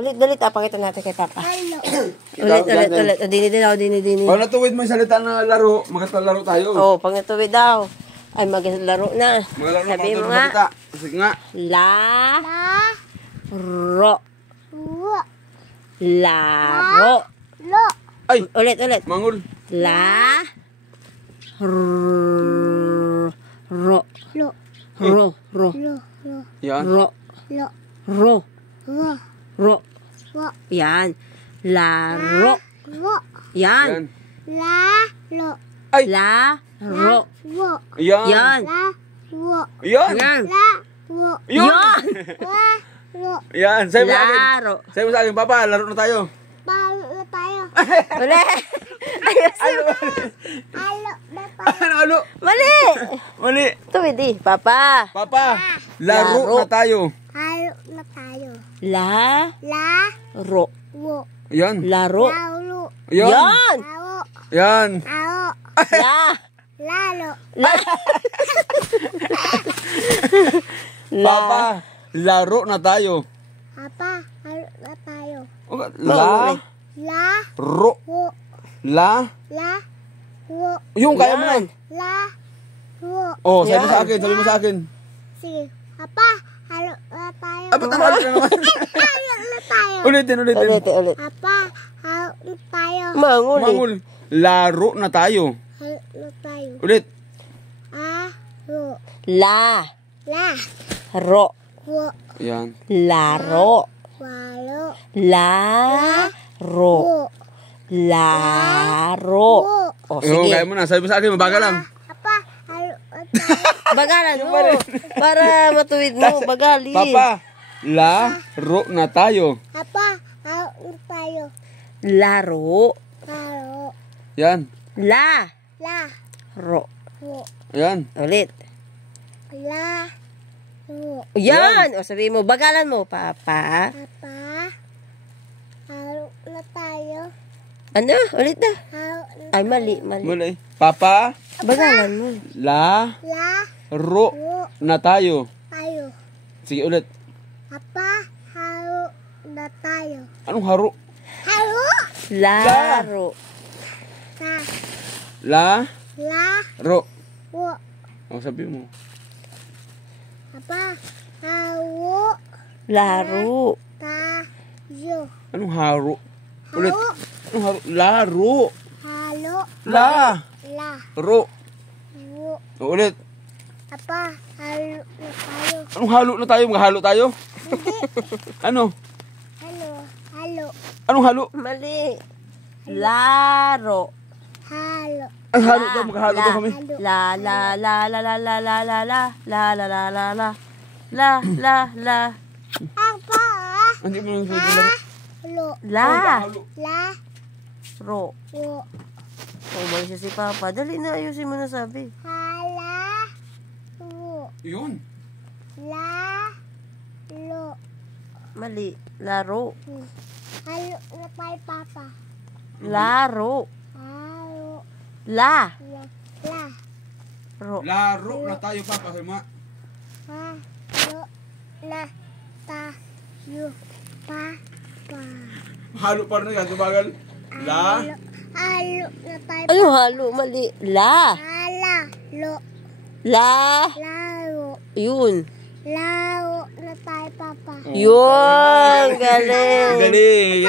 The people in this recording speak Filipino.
Ulit, pakita natin kay Papa. Ulit. Dini. Pag natuwid mo yung salita na laro, magkatalaro tayo. Oo, pag natuwid daw. Ay, maglaro na. Sabi mo nga. Sige nga. Laro. Laro. Ay! Ulit. Mangul. Ro. Yan. Ro. Yan. Laro. Yan. Ay! Laro. Yan. Yan. Yan. Yan. Yan. Yan. Sabi mo sa akin. Laro. Sabi mo sa akin, Papa, laro na tayo. Mali. Ano? Mali. Tuwid eh. Papa. Papa, laro na tayo. Laro. Yan. Laro. Yan. Yan. Yan. Papa, laro na tayo. Ro. Yung kaya mo na. Oh, sabi mo sa akin. Sige. Papa, halo na tayo. Ba't halo na naman? Ulitin. Ulit. Papa, halo na tayo. Mangul. Laro na tayo. Halo na tayo. Ulit. Ro. Yan. Laro. Laro. Oh, Yung sige. kaya mo na. Sabi mo sa akin, mabagal lang. Papa, halo na tayo. Bagalan mo. Para matuwid mo. Bagali. Papa, laro na tayo. Papa, halo na tayo. Laro. Yan. Ro. Yan. Ulit. Laro. Yan. O sabihin mo, bagalan mo. Papa. Papa, halo na tayo. Ano? Ulit na. Halo na Ay, mali. Muli. Papa, Bagalan mo. laro na tayo. tayo. Sige ulit. Papa, halo na tayo. Anong haro? Halo. Laro. Laro. Wo. Oh, sabi mo. Papa, halo Laro. tayo. Anong haro? Ulit. Halo. Anong haro? Laro. Halo. Ro. Wo. Oh, ulit. Papa, halo na tayo. Anong halo na tayo? Mga halo tayo? Ano? Halo. Anong halo? Mali. Laro. Halo. Ay, halo daw. Maghalo daw kami. La. Papa, Hindi mo yung sabi laro. halo. Ro. Wo. Oh, mali siya si Papa. Dali na, ayusin mo na sabi. Wo. Yun. Lo. Mali. Laro. Halo na tayo, Papa. Laro. Halo. Ro. Laro na tayo, Papa. Sabi mo. Halo na tayo, Papa. Halo pa rin yan. Tumagal. Halo na tayo, Ano halo? Mali. Lo. Laro. Yun. Laro na tayo, Papa. Yun. Galing. Galing.